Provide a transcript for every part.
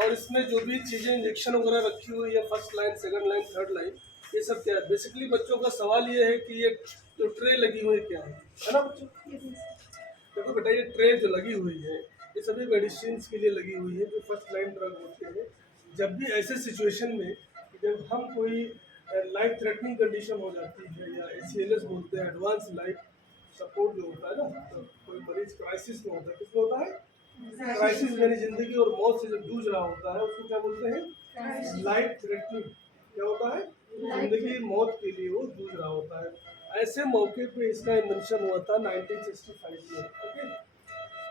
और इसमें जो भी चीज़ें इंजेक्शन वगैरह रखी हुई है, first line, second line, third line, ये सब क्या है? बेसिकली बच्चों का सवाल ये है कि ये जो ट्रे लगी हुई है क्या है ना बच्चों? देखो बेटा, ये ट्रे जो लगी हुई है ये सभी मेडिसिन के लिए लगी हुई है, जो फर्स्ट लाइन ड्रग होते हैं। जब भी ऐसे सिचुएशन में जब हम कोई लाइफ थ्रेटनिंग कंडीशन हो जाती है, या ACLS बोलते हैं, एडवांस लाइफ सपोर्ट जो होता है ना, तो कोई मरीज क्राइसिस में होता है, किसमें होता है? क्राइसिस यानी जिंदगी और मौत से जब जूझ रहा होता है, उसको क्या बोलते हैं? Life threatening. क्या होता है? जिंदगी मौत के लिए वो जूझ रहा होता है। ऐसे मौके पे इसका इन्वेंशन हुआ था 1965 में। ओके,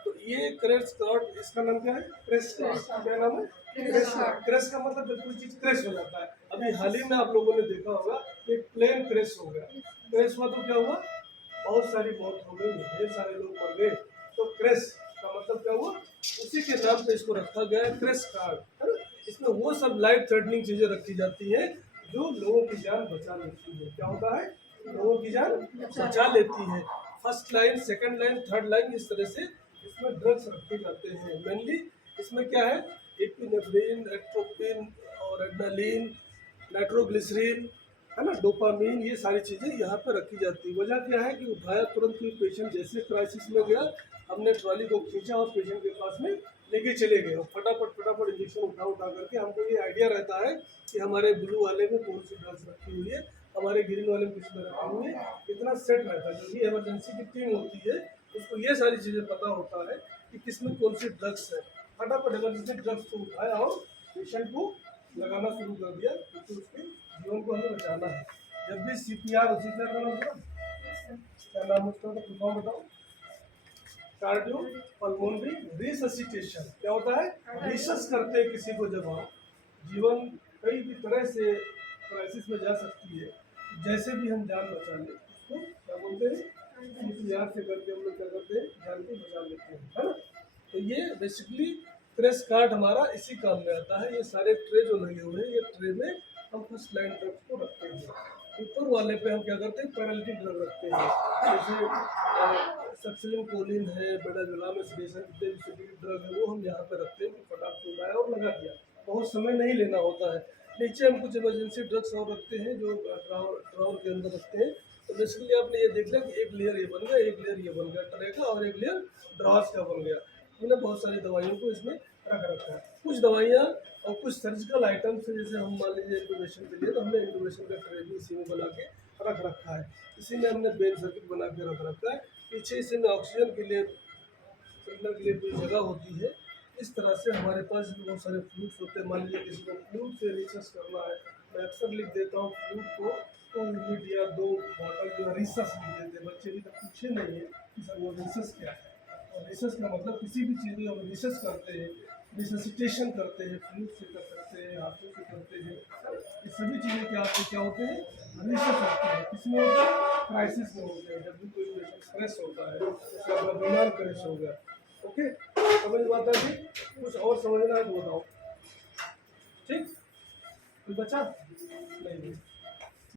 तो ये क्रेस कार्ड, इसका नाम क्या है? क्रेस कार्ड। क्या नाम है? क्रेस कार्ड। क्रेस का मतलब जब कोई चीज क्रेश हो जाता है। अभी हाल ही में आप लोगों ने देखा होगा एक प्लेन क्रेश हो गया। क्रेश हुआ तो क्या हुआ? बहुत सारी मौत हो गई, ढेर सारे लोग मर गए। तो क्रेश का मतलब क्या हुआ? उसी के नाम पे इसको रखा गया है, क्रेश कार्ड, है ना? इसमें वो सब लाइफ थ्रेटनिंग चीजें रखी जाती हैं जो लोगों की जान बचा लेती है। क्या होता है? लोगों की जान बचा लेती है। First line, second line, third line, इस तरह से इसमें ड्रग्स रखे जाते हैं। मेनली इसमें क्या है? एपिनेफ्रिन, एट्रोपिन और एड्रेनालिन, नाइट्रोग्लिसरीन, है ना, डोपामीन, ये सारी चीज़ें यहाँ पे रखी जाती है। वजह क्या है कि उठाया तुरंत ही पेशेंट जैसे क्राइसिस में गया, हमने ट्रॉली को खींचा और पेशेंट के पास में लेके चले गए, और फटाफट इंजेक्शन उठा उठा करके हमको ये आइडिया रहता है कि हमारे ब्लू वाले में कौन सी ड्रग्स रखी हुई है, हमारे ग्रीन वाले में किस में रखी हुई है, इतना सेट रहता है। जो भी इमरजेंसी की टीम होती है उसको ये सारी चीज़ें पता होता है कि किसमें कौन सी ड्रग्स है। फटाफट इमरजेंसी ड्रग्स को उठाया और पेशेंट को लगाना शुरू कर दिया, क्योंकि उसके जीवन को हमें बचाना है। जब भी CPR का नाम सुना? क्या नाम उसका, तो फुल फॉर्म बताओ। Cardio pulmonary resuscitation. क्या होता है? रिसस करते हैं किसी को जब आप, जीवन कई भी तरह से क्राइसिस में जा सकती है, जैसे भी हम जान बचा लें उसको क्या बोलते हैं? CPR से करके हम लोग क्या करते हैं? जान को बचा लेते हैं, है ना? तो ये बेसिकली क्रेश कार्ड हमारा इसी काम में आता है। ये सारे ट्रे जो लगे हुए हैं, ये ट्रे में हम फर्स्ट लाइन ड्रग्स को रखते हैं। ऊपर वाले पे हम क्या करते हैं? पैरालिटिक ड्रग रखते हैं, जैसे सक्सिलिन कोलिन है, बेडाजोलाम, सेडेशन ड्रग है, वो हम यहाँ पे रखते हैं कि फटाक से उठाया और लगा दिया, बहुत समय नहीं लेना होता है। नीचे हम कुछ इमरजेंसी ड्रग्स और रखते हैं जो ड्रावर के अंदर रखते हैं। तो बेसिकली आपने ये देख लिया कि एक लेयर ये बन गया, एक लेयर ये बन गया ट्रे का, और एक लेयर ड्रावर्स का बन गया। हमने बहुत सारी दवाइयों को इसमें रख रखा है। कुछ दवाइयाँ और कुछ सर्जिकल आइटम्स, जैसे हम मान लीजिए इंट्यूबेशन के लिए, तो हमने इंट्यूबेशन का ट्रे भी इसी में बना के रख रखा है। इसी में हमने बेन सर्किट बना के रख रखा है। पीछे इसी में ऑक्सीजन के लिए, सिलेंडर के लिए कोई जगह होती है। इस तरह से हमारे पास बहुत सारे फ्लूड्स होते हैं। मान लीजिए किसी को फ्लूड से रिसर्च करना है, मैं अक्सर लिख देता हूँ फ्लूड को 2 यूनिट या 2 बॉटल जो रिसर्च लिख देते हैं। बच्चे भी तक पूछे नहीं है कि सर वो रिसर्च क्या है। और रिसर्च का मतलब किसी भी चीज़ में हम रिसर्च करते हैं, रिससिटेशन करते हैं, फ्लूड से कर सकते हैं, हाथों से करते हैं। ये सभी चीज़ें क्या होते हैं? रिसर्च होते हैं। किसमें होता है? क्राइसिस में होते हैं। जब भी कोई पेशेंट स्ट्रेस होता है, जैसे अपना बीमार क्रेश हो गया। ओके, समझ में आता है? कुछ और समझना है तो बताओ। ठीक, कोई बचा नहीं?